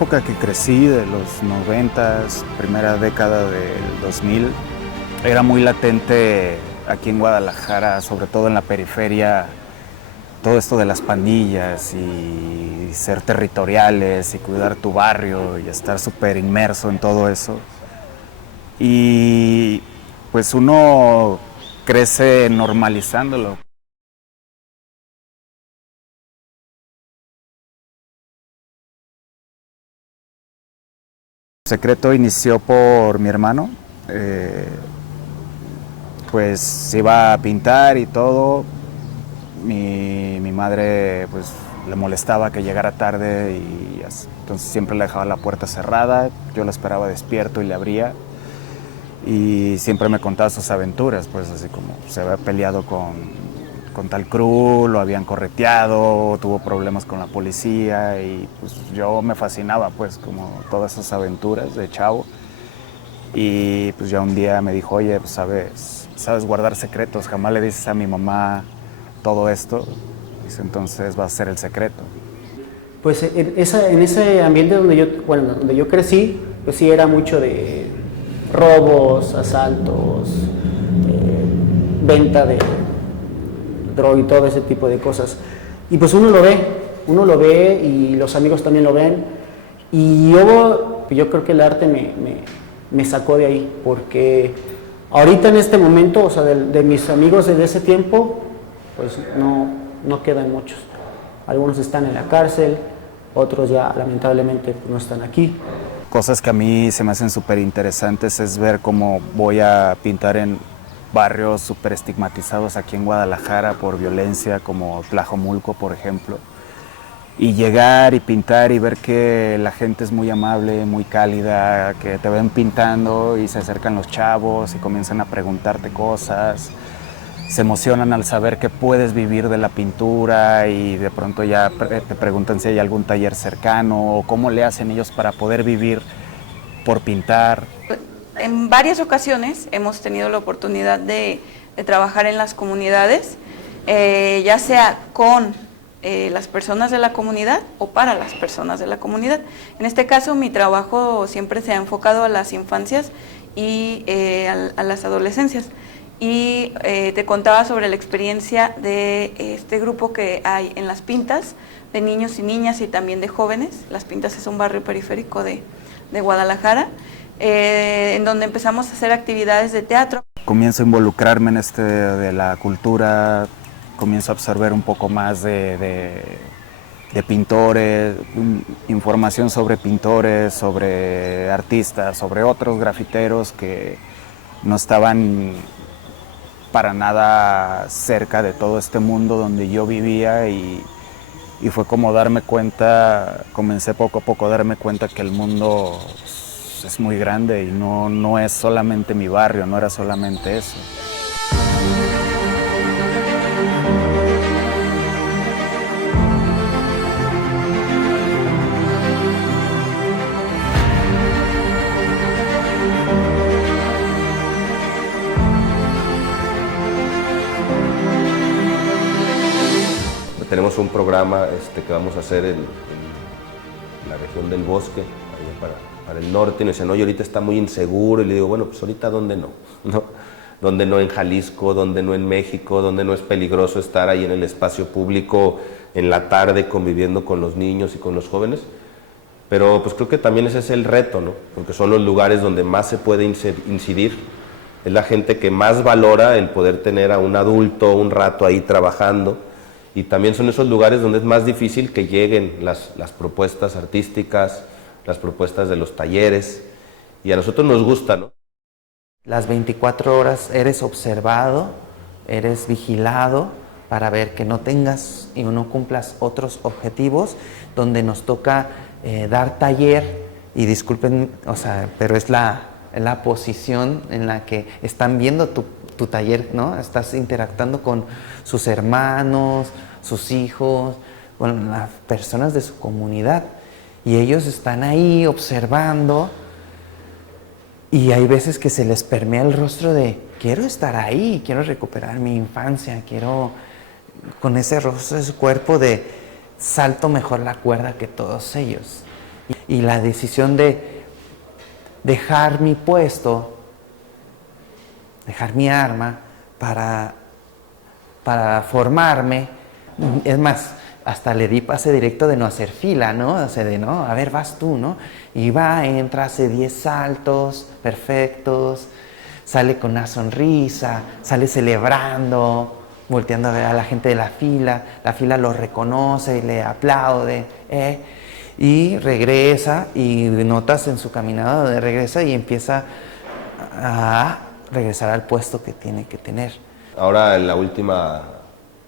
época que crecí, de los 90s, primera década del 2000, era muy latente aquí en Guadalajara, sobre todo en la periferia, todo esto de las pandillas y ser territoriales y cuidar tu barrio y estar súper inmerso en todo eso. Y pues uno crece normalizándolo. El secreto inició por mi hermano, eh, pues iba a pintar y todo. Mi madre pues le molestaba que llegara tarde y entonces siempre le dejaba la puerta cerrada, yo la esperaba despierto y le abría y siempre me contaba sus aventuras, pues así como se había peleado con tal crew, lo habían correteado, tuvo problemas con la policía y pues yo me fascinaba pues como todas esas aventuras de chavo. Y pues ya un día me dijo, oye, pues sabes guardar secretos, jamás le dices a mi mamá todo esto. Dice, entonces va a ser el secreto. Pues en ese ambiente donde yo crecí, pues sí era mucho de robos, asaltos, venta de droga y todo ese tipo de cosas. Y pues uno lo ve y los amigos también lo ven. Y yo creo que el arte me sacó de ahí, porque ahorita en este momento, o sea, de mis amigos de ese tiempo, pues no quedan muchos. Algunos están en la cárcel, otros ya lamentablemente no están aquí. Cosas que a mí se me hacen súper interesantes es ver cómo voy a pintar en barrios súper estigmatizados aquí en Guadalajara por violencia, como Tlajomulco, por ejemplo. Y llegar y pintar y ver que la gente es muy amable, muy cálida, que te ven pintando y se acercan los chavos y comienzan a preguntarte cosas. Se emocionan al saber que puedes vivir de la pintura y de pronto ya te preguntan si hay algún taller cercano o cómo le hacen ellos para poder vivir por pintar. En varias ocasiones hemos tenido la oportunidad de trabajar en las comunidades, ya sea con las personas de la comunidad o para las personas de la comunidad. En este caso mi trabajo siempre se ha enfocado a las infancias y a las adolescencias. Y te contaba sobre la experiencia de este grupo que hay en Las Pintas, de niños y niñas y también de jóvenes. Las Pintas es un barrio periférico de Guadalajara, en donde empezamos a hacer actividades de teatro. Comienzo a involucrarme en de la cultura, comienzo a absorber un poco más de pintores, información sobre pintores, sobre artistas, sobre otros grafiteros que no estaban para nada cerca de todo este mundo donde yo vivía y fue como darme cuenta, comencé poco a poco a darme cuenta que el mundo es muy grande y no es solamente mi barrio, no era solamente eso. Tenemos un programa que vamos a hacer en la región del Bosque, allá para el norte, y nos dicen, oye, ahorita está muy inseguro, y le digo, bueno, pues ahorita ¿dónde no? ¿No? ¿Dónde no en Jalisco? ¿Dónde no en México? ¿Dónde no es peligroso estar ahí en el espacio público en la tarde conviviendo con los niños y con los jóvenes? Pero pues creo que también ese es el reto, ¿no? Porque son los lugares donde más se puede incidir, es la gente que más valora el poder tener a un adulto un rato ahí trabajando, y también son esos lugares donde es más difícil que lleguen las propuestas artísticas, las propuestas de los talleres, y a nosotros nos gusta, ¿no? Las 24 horas eres observado, eres vigilado para ver que no tengas y no cumplas otros objetivos, donde nos toca dar taller, y disculpen, o sea, pero es la posición en la que están viendo tu taller, ¿no? Estás interactuando con sus hermanos, sus hijos, bueno, las personas de su comunidad, y ellos están ahí observando, y hay veces que se les permea el rostro de quiero estar ahí, quiero recuperar mi infancia, quiero con ese rostro, ese cuerpo de salto mejor la cuerda que todos ellos. Y la decisión de dejar mi puesto, dejar mi arma para formarme, es más, hasta le di pase directo de no hacer fila, ¿no? O sea, de no, a ver, vas tú, ¿no? Y va, entra, hace 10 saltos perfectos, sale con una sonrisa, sale celebrando, volteando a ver a la gente de la fila lo reconoce y le aplaude, y regresa y notas en su caminada donde regresa y empieza a regresar al puesto que tiene que tener. Ahora en la última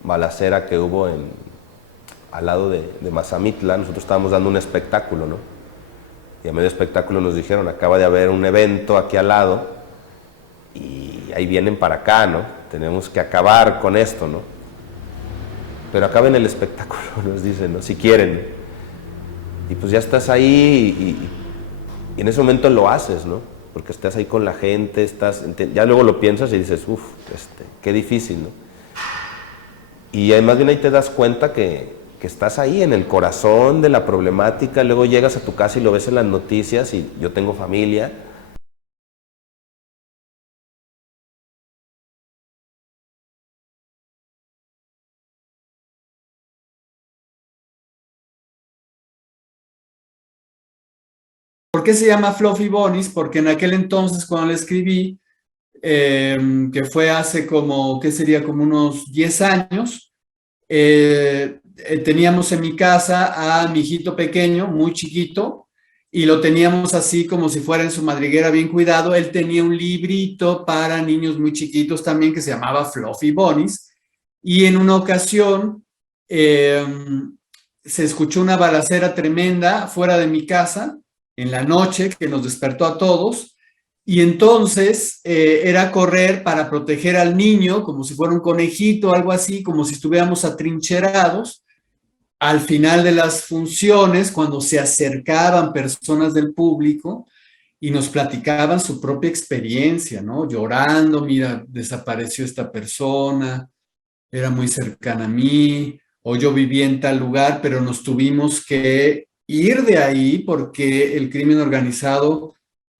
balacera que hubo al lado de Mazamitla, nosotros estábamos dando un espectáculo, ¿no? Y a medio espectáculo nos dijeron, acaba de haber un evento aquí al lado y ahí vienen para acá, ¿no? Tenemos que acabar con esto, ¿no? Pero acaben el espectáculo, nos dicen, ¿no? Si quieren. Y pues ya estás ahí y en ese momento lo haces, ¿no? Porque estás ahí con la gente, ya luego lo piensas y dices, uff, qué difícil, ¿no? Y además bien ahí te das cuenta que estás ahí en el corazón de la problemática, luego llegas a tu casa y lo ves en las noticias y yo tengo familia. ¿Por qué se llama Fluffy Bunnies? Porque en aquel entonces cuando le escribí, que fue hace como, ¿qué sería? Como unos 10 años, teníamos en mi casa a mi hijito pequeño, muy chiquito, y lo teníamos así como si fuera en su madriguera bien cuidado. Él tenía un librito para niños muy chiquitos también que se llamaba Fluffy Bunnies, y en una ocasión se escuchó una balacera tremenda fuera de mi casa, en la noche, que nos despertó a todos, y entonces era correr para proteger al niño, como si fuera un conejito, algo así, como si estuviéramos atrincherados. Al final de las funciones, cuando se acercaban personas del público y nos platicaban su propia experiencia, ¿no? Llorando, mira, desapareció esta persona, era muy cercana a mí, o yo vivía en tal lugar, pero nos tuvimos que ir de ahí porque el crimen organizado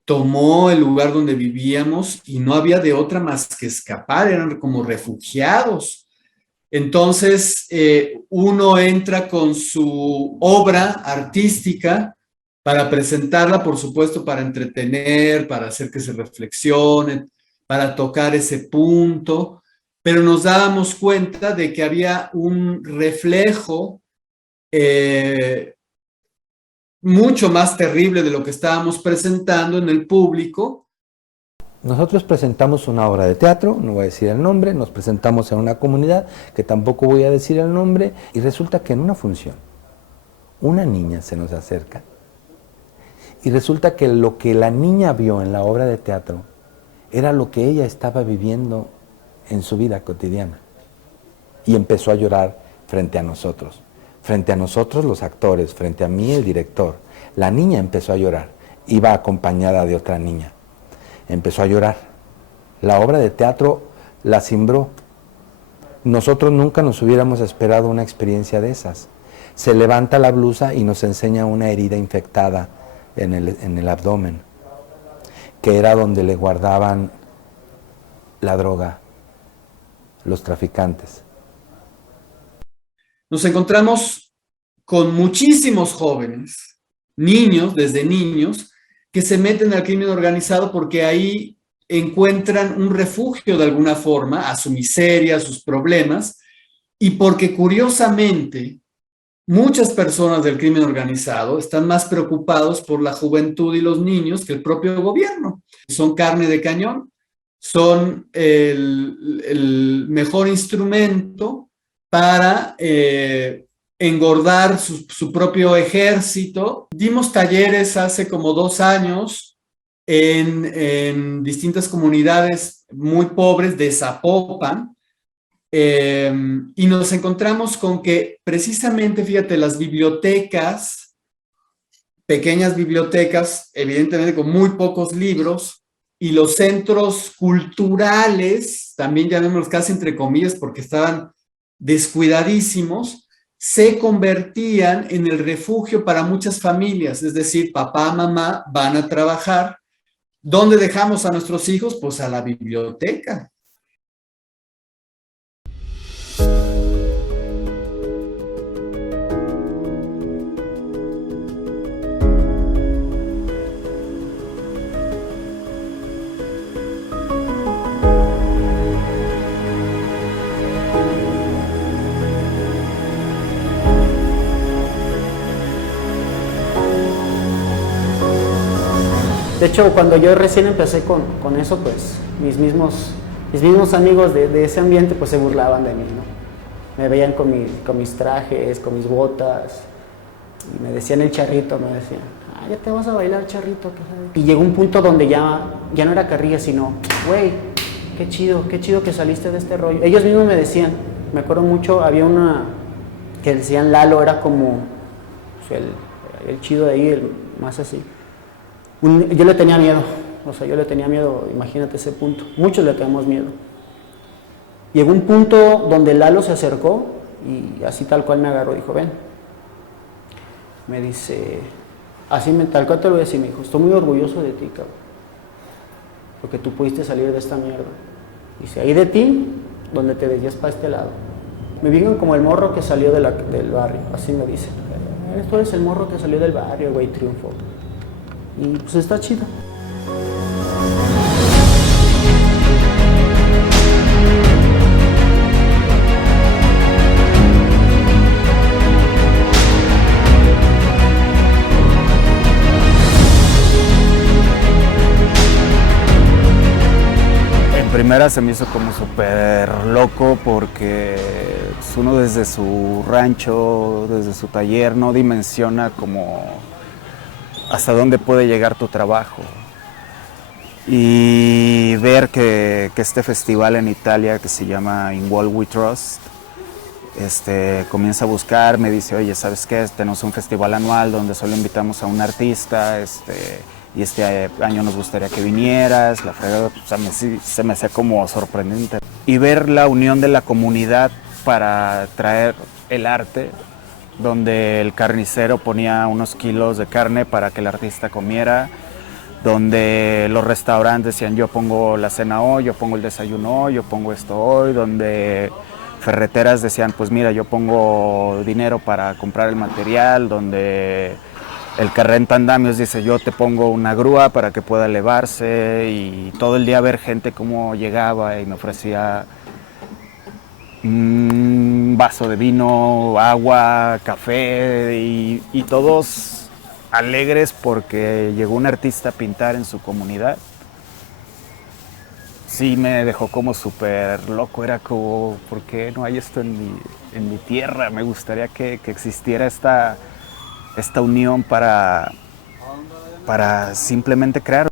tomó el lugar donde vivíamos y no había de otra más que escapar, eran como refugiados. Entonces, uno entra con su obra artística para presentarla, por supuesto, para entretener, para hacer que se reflexionen, para tocar ese punto, pero nos dábamos cuenta de que había un reflejo mucho más terrible de lo que estábamos presentando en el público. Nosotros presentamos una obra de teatro, no voy a decir el nombre, nos presentamos en una comunidad que tampoco voy a decir el nombre, y resulta que en una función una niña se nos acerca y resulta que lo que la niña vio en la obra de teatro era lo que ella estaba viviendo en su vida cotidiana y empezó a llorar frente a nosotros los actores, frente a mí el director. La niña empezó a llorar, iba acompañada de otra niña. Empezó a llorar. La obra de teatro la cimbró. Nosotros nunca nos hubiéramos esperado una experiencia de esas. Se levanta la blusa y nos enseña una herida infectada en el abdomen, que era donde le guardaban la droga, los traficantes. Nos encontramos con muchísimos jóvenes, niños, desde niños, que se meten al crimen organizado porque ahí encuentran un refugio de alguna forma a su miseria, a sus problemas, y porque curiosamente muchas personas del crimen organizado están más preocupados por la juventud y los niños que el propio gobierno. Son carne de cañón, son el mejor instrumento para engordar su propio ejército. Dimos talleres hace como 2 años en distintas comunidades muy pobres de Zapopan, y nos encontramos con que precisamente, fíjate, las bibliotecas, pequeñas bibliotecas, evidentemente con muy pocos libros, y los centros culturales, también llamémoslos casi entre comillas porque estaban descuidadísimos, se convertían en el refugio para muchas familias, es decir, papá, mamá van a trabajar. ¿Dónde dejamos a nuestros hijos? Pues a la biblioteca. De hecho, cuando yo recién empecé con eso, pues mis mismos amigos de ese ambiente pues se burlaban de mí, ¿no? Me veían con mis trajes, con mis botas, y me decían el charrito, me decían, ya te vas a bailar charrito. Y llegó un punto donde ya no era carrilla, sino, güey, qué chido que saliste de este rollo. Ellos mismos me decían, me acuerdo mucho, había una que decían Lalo, era como pues, el chido de ahí, el más así. Yo le tenía miedo, imagínate ese punto. Muchos le tenemos miedo. Llegó un punto donde Lalo se acercó y así tal cual me agarró, dijo, ven. Me dice, tal cual te lo voy a decir, me dijo, estoy muy orgulloso de ti, cabrón, porque tú pudiste salir de esta mierda. Dice, ahí de ti, donde te desvías para este lado. Me vienen como el morro que salió del barrio, así me dice. Tú eres el morro que salió del barrio, güey, triunfó. Y pues está chido. En primera se me hizo como súper loco porque uno desde su rancho, desde su taller, no dimensiona como hasta dónde puede llegar tu trabajo. Y ver que este festival en Italia que se llama In Wall We Trust, comienza a buscar, me dice, oye, ¿sabes qué? Tenemos un festival anual donde solo invitamos a un artista, y este año nos gustaría que vinieras, la fregada, se me hacía como sorprendente. Y ver la unión de la comunidad para traer el arte, donde el carnicero ponía unos kilos de carne para que el artista comiera, donde los restaurantes decían yo pongo la cena hoy, yo pongo el desayuno hoy, yo pongo esto hoy, donde ferreteras decían pues mira yo pongo dinero para comprar el material, donde el que renta andamios dice yo te pongo una grúa para que pueda elevarse, y todo el día ver gente cómo llegaba y me ofrecía un vaso de vino, agua, café, y todos alegres porque llegó un artista a pintar en su comunidad. Sí me dejó como súper loco, era como, ¿por qué no hay esto en mi tierra? Me gustaría que existiera esta unión para simplemente crear.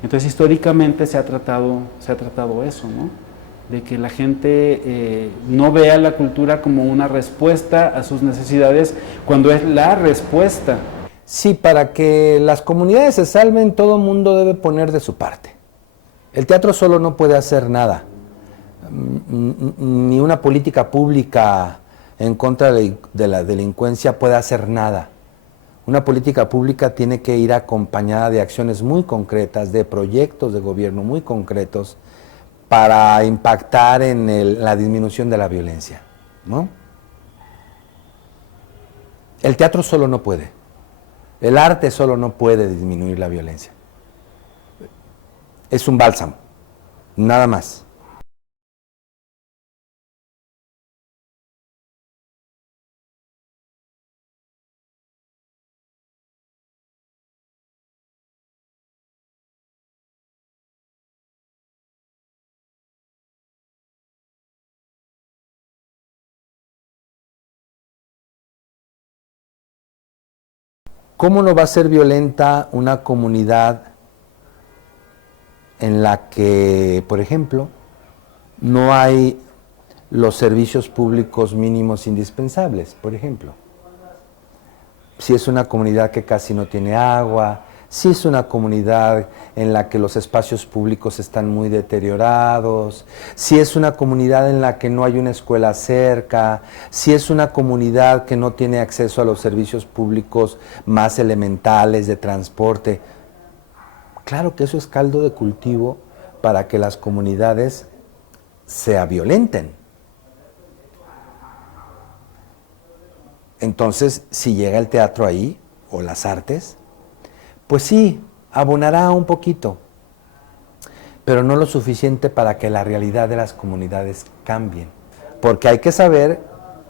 Entonces históricamente se ha tratado eso, ¿no? De que la gente no vea la cultura como una respuesta a sus necesidades cuando es la respuesta. Sí, para que las comunidades se salven, todo el mundo debe poner de su parte. El teatro solo no puede hacer nada, ni una política pública en contra de la delincuencia puede hacer nada. Una política pública tiene que ir acompañada de acciones muy concretas, de proyectos de gobierno muy concretos para impactar en la disminución de la violencia, ¿no? El teatro solo no puede, el arte solo no puede disminuir la violencia. Es un bálsamo, nada más. ¿Cómo no va a ser violenta una comunidad en la que, por ejemplo, no hay los servicios públicos mínimos indispensables, por ejemplo. Si es una comunidad que casi no tiene agua, si es una comunidad en la que los espacios públicos están muy deteriorados, si es una comunidad en la que no hay una escuela cerca, si es una comunidad que no tiene acceso a los servicios públicos más elementales de transporte. Claro que eso es caldo de cultivo para que las comunidades se violenten. Entonces, si llega el teatro ahí, o las artes, pues sí, abonará un poquito, pero no lo suficiente para que la realidad de las comunidades cambien. Porque hay que saber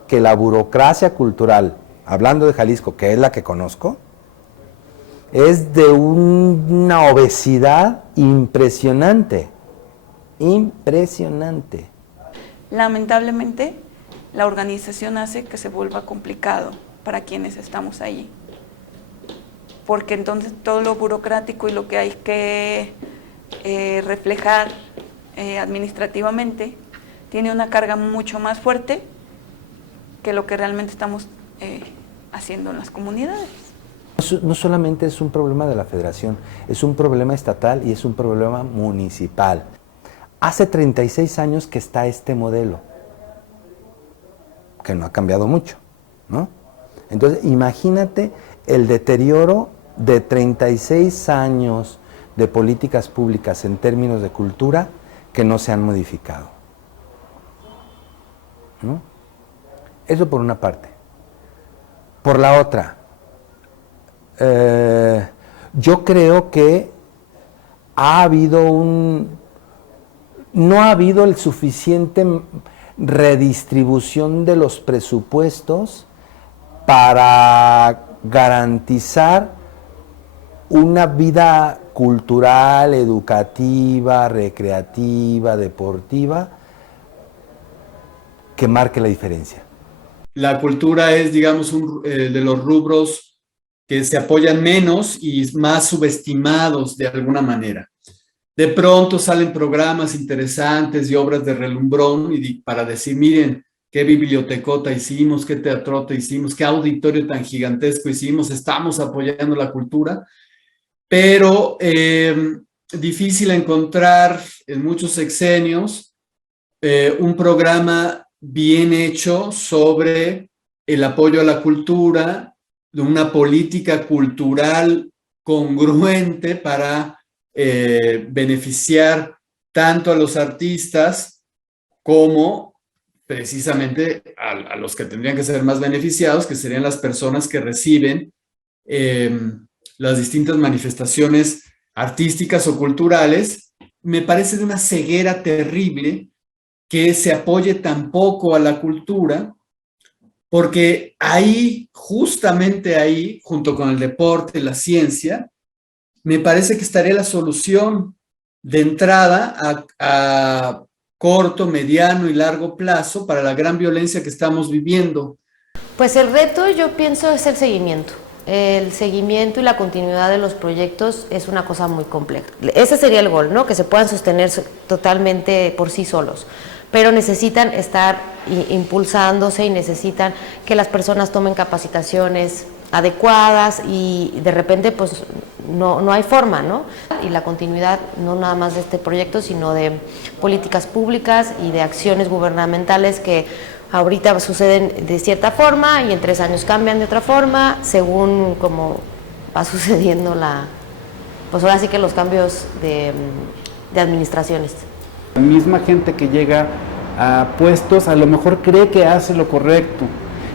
que la burocracia cultural, hablando de Jalisco, que es la que conozco, es de una obesidad impresionante, impresionante. Lamentablemente, la organización hace que se vuelva complicado para quienes estamos allí. Porque entonces todo lo burocrático y lo que hay que reflejar administrativamente tiene una carga mucho más fuerte que lo que realmente estamos haciendo en las comunidades. No solamente es un problema de la federación, es un problema estatal y es un problema municipal. Hace 36 años que está este modelo, que no ha cambiado mucho, ¿no? Entonces, imagínate el deterioro de 36 años de políticas públicas en términos de cultura que no se han modificado, ¿no? Eso por una parte. Por la otra, yo creo que no ha habido el suficiente redistribución de los presupuestos para garantizar una vida cultural, educativa, recreativa, deportiva, que marque la diferencia. La cultura es, digamos, de los rubros que se apoyan menos y más subestimados de alguna manera. De pronto salen programas interesantes y obras de relumbrón para decir, miren, qué bibliotecota hicimos, qué teatrota hicimos, qué auditorio tan gigantesco hicimos, estamos apoyando la cultura, pero difícil encontrar en muchos sexenios un programa bien hecho sobre el apoyo a la cultura, de una política cultural congruente para beneficiar tanto a los artistas como precisamente a los que tendrían que ser más beneficiados, que serían las personas que reciben las distintas manifestaciones artísticas o culturales. Me parece de una ceguera terrible que se apoye tan poco a la cultura, porque ahí, justamente ahí, junto con el deporte, la ciencia, me parece que estaría la solución de entrada a corto, mediano y largo plazo para la gran violencia que estamos viviendo. Pues el reto, yo pienso, es el seguimiento. El seguimiento y la continuidad de los proyectos es una cosa muy compleja. Ese sería el gol, ¿no? Que se puedan sostener totalmente por sí solos, pero necesitan estar impulsándose y necesitan que las personas tomen capacitaciones adecuadas y de repente pues no hay forma, ¿no? Y la continuidad no nada más de este proyecto, sino de políticas públicas y de acciones gubernamentales que ahorita suceden de cierta forma y en 3 años cambian de otra forma, según como va sucediendo pues ahora sí que los cambios de administraciones. La misma gente que llega a puestos a lo mejor cree que hace lo correcto.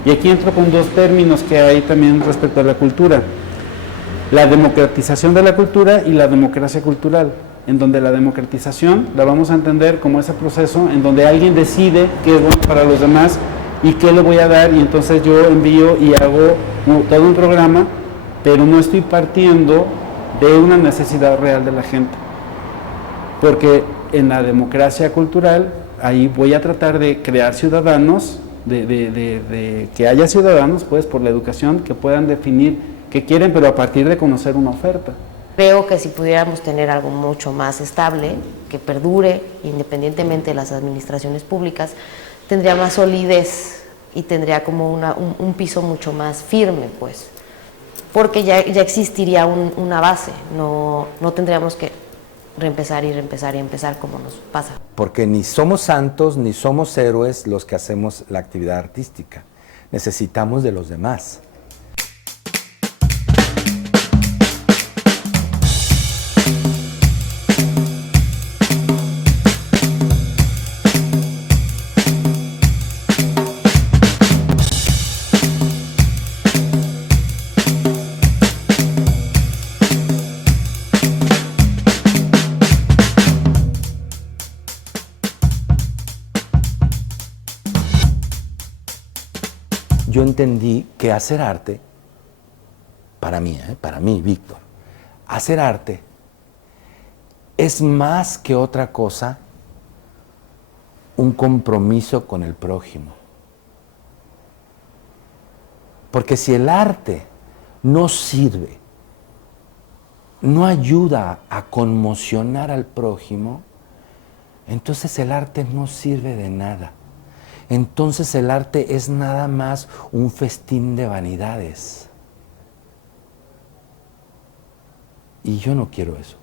Y aquí entro con 2 términos que hay también respecto a la cultura. La democratización de la cultura y la democracia cultural, en donde la democratización la vamos a entender como ese proceso en donde alguien decide qué es bueno para los demás y qué le voy a dar, y entonces yo envío y hago todo un programa, pero no estoy partiendo de una necesidad real de la gente. Porque en la democracia cultural, ahí voy a tratar de crear ciudadanos, de que haya ciudadanos, pues, por la educación, que puedan definir qué quieren, pero a partir de conocer una oferta. Creo que si pudiéramos tener algo mucho más estable, que perdure independientemente de las administraciones públicas, tendría más solidez y tendría como un piso mucho más firme, pues, porque ya existiría una base, no tendríamos que reempezar y reempezar y empezar como nos pasa. Porque ni somos santos ni somos héroes los que hacemos la actividad artística. Necesitamos de los demás. Yo entendí que hacer arte, para mí, Víctor, hacer arte es más que otra cosa un compromiso con el prójimo. Porque si el arte no sirve, no ayuda a conmocionar al prójimo, entonces el arte no sirve de nada. Entonces el arte es nada más un festín de vanidades. Y yo no quiero eso.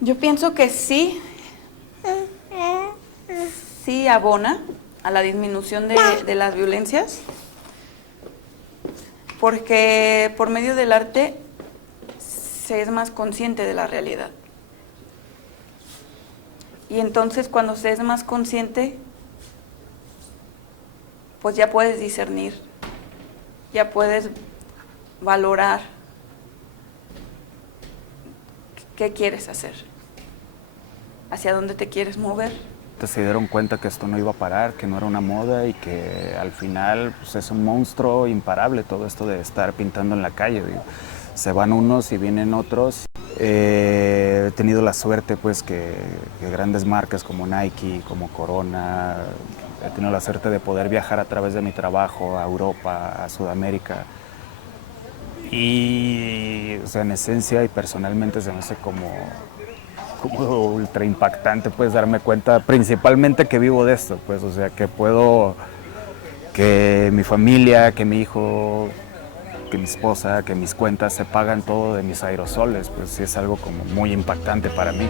Yo pienso que sí abona a la disminución de las violencias, porque por medio del arte se es más consciente de la realidad. Y entonces cuando se es más consciente, pues ya puedes discernir, ya puedes valorar qué quieres hacer, hacia dónde te quieres mover. Se dieron cuenta que esto no iba a parar, que no era una moda y que al final pues, es un monstruo imparable todo esto de estar pintando en la calle. Digo. Se van unos y vienen otros. He tenido la suerte pues que grandes marcas como Nike, como Corona, he tenido la suerte de poder viajar a través de mi trabajo a Europa, a Sudamérica. Y o sea, en esencia y personalmente se me hace como ultra impactante pues darme cuenta principalmente que vivo de esto, pues o sea que puedo, que mi familia, que mi hijo, que mi esposa, que mis cuentas se pagan todo de mis aerosoles, pues sí es algo como muy impactante para mí.